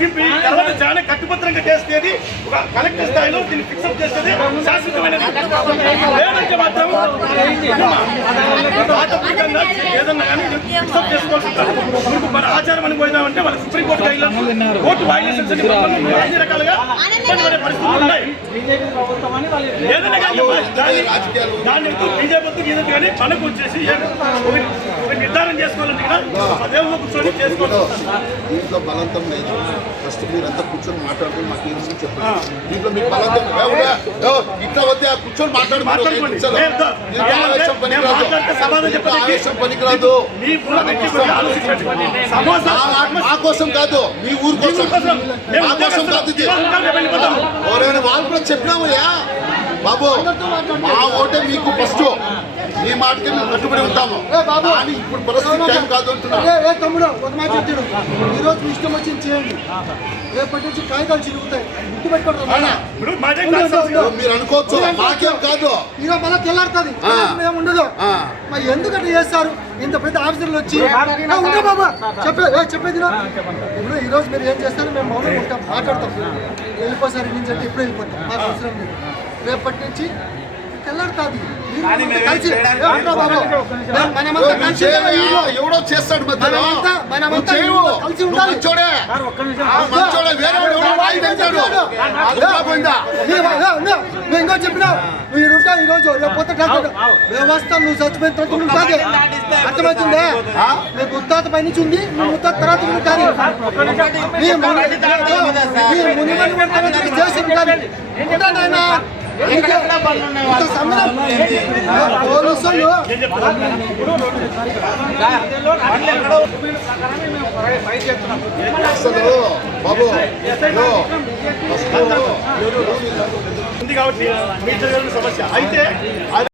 ముగింపు తర్వాత చాలా కట్టుపత్రంగా చేసేది ఒక కలెక్టర్ స్థాయిలో దీన్ని ఫిక్సప్ చేసేది శాశ్వతమైనది. లేదంటే మాత్రం ఆటంకంగా ఏదన్నా కానీ ఫిక్సప్ చేసుకోవాల్సి ఉంటుంది. మన ఆచారం అని పోయినామంటే వాళ్ళ సుప్రీంకోర్టు గైడ్లైన్స్ కోర్టు వైలేషన్స్ అన్ని రకాలుగా ఇబ్బంది పడే పరిస్థితులు ఉన్నాయి. ఏదైనా కానీ దాన్ని బీజేపీ గీదకు కానీ మనకు వచ్చేసి ఒక నిర్ధారణ చేసుకోవాలంటే కదా అదేమో కూర్చొని చేసుకోవాలి. దీంట్లో బలవంతం లేదు. ఫస్ట్ మీరంతా కూర్చొని మాట్లాడుకుని మాకు ఏం చెప్పండి. దీంట్లో మీకు బలవంతం ఇట్లా వద్దే కూర్చొని మాట్లాడుకోండి. ఆవేశం పనికిరాదు. మా కోసం కాదు, మీ ఊరు కోసం, మా కోసం కాదు. ఎవరైనా వాళ్ళు కూడా చెప్పినామయ్యా బాబు, మా ఓటే మీకు ఫస్ట్, మీ మాటకి మేము కట్టుబడి ఉంటాము. కానీ ఇప్పుడు పరిస్థితి టైం కాదు అంటున్నాను. తమ్ముడు ఒక మాట చెప్తాడు, ఈరోజు మీ ఇష్టం వచ్చింది చేయండి, రేపటి నుంచి కాగితాలు చిరుగుతాయి, మీరు అనుకోవచ్చు మాకేం కాదు, ఇక మళ్ళీ తెల్లారుతుంది ఏం ఉండదు. మరి ఎందుకంటే చేస్తారు ఇంత పెద్ద ఆఫీసర్లు వచ్చి ఉంటా బాబా చెప్పేది ఇప్పుడు ఈరోజు మీరు ఏం చేస్తారు, మేము మౌనం ఉంటాం, మాట్లాడతాం, వెళ్ళిపోతారు నుంచి అంటే ఇప్పుడు వెళ్ళిపోతాం, మాకు అవసరం లేదు. రేపటి నుంచి తెల్లారుతుంది ఎవడో చేస్తాడు కలిసి ఉండాలి. ఇంకో చెప్పినా మీరుంటా ఈరోజు లేకపోతే వ్యవస్థ నువ్వు చచ్చిపోయిన తర్వాత ఉంటుంది. అర్థమవుతుందా? మీ ముత్తాత పై నుంచి ఉంది, మీ ముత్తాత తర్వాత ఉంటుంది. చేసింది కానీ ఉంటాడైనా బాబు ఉంది కాబట్టి సమస్య అయితే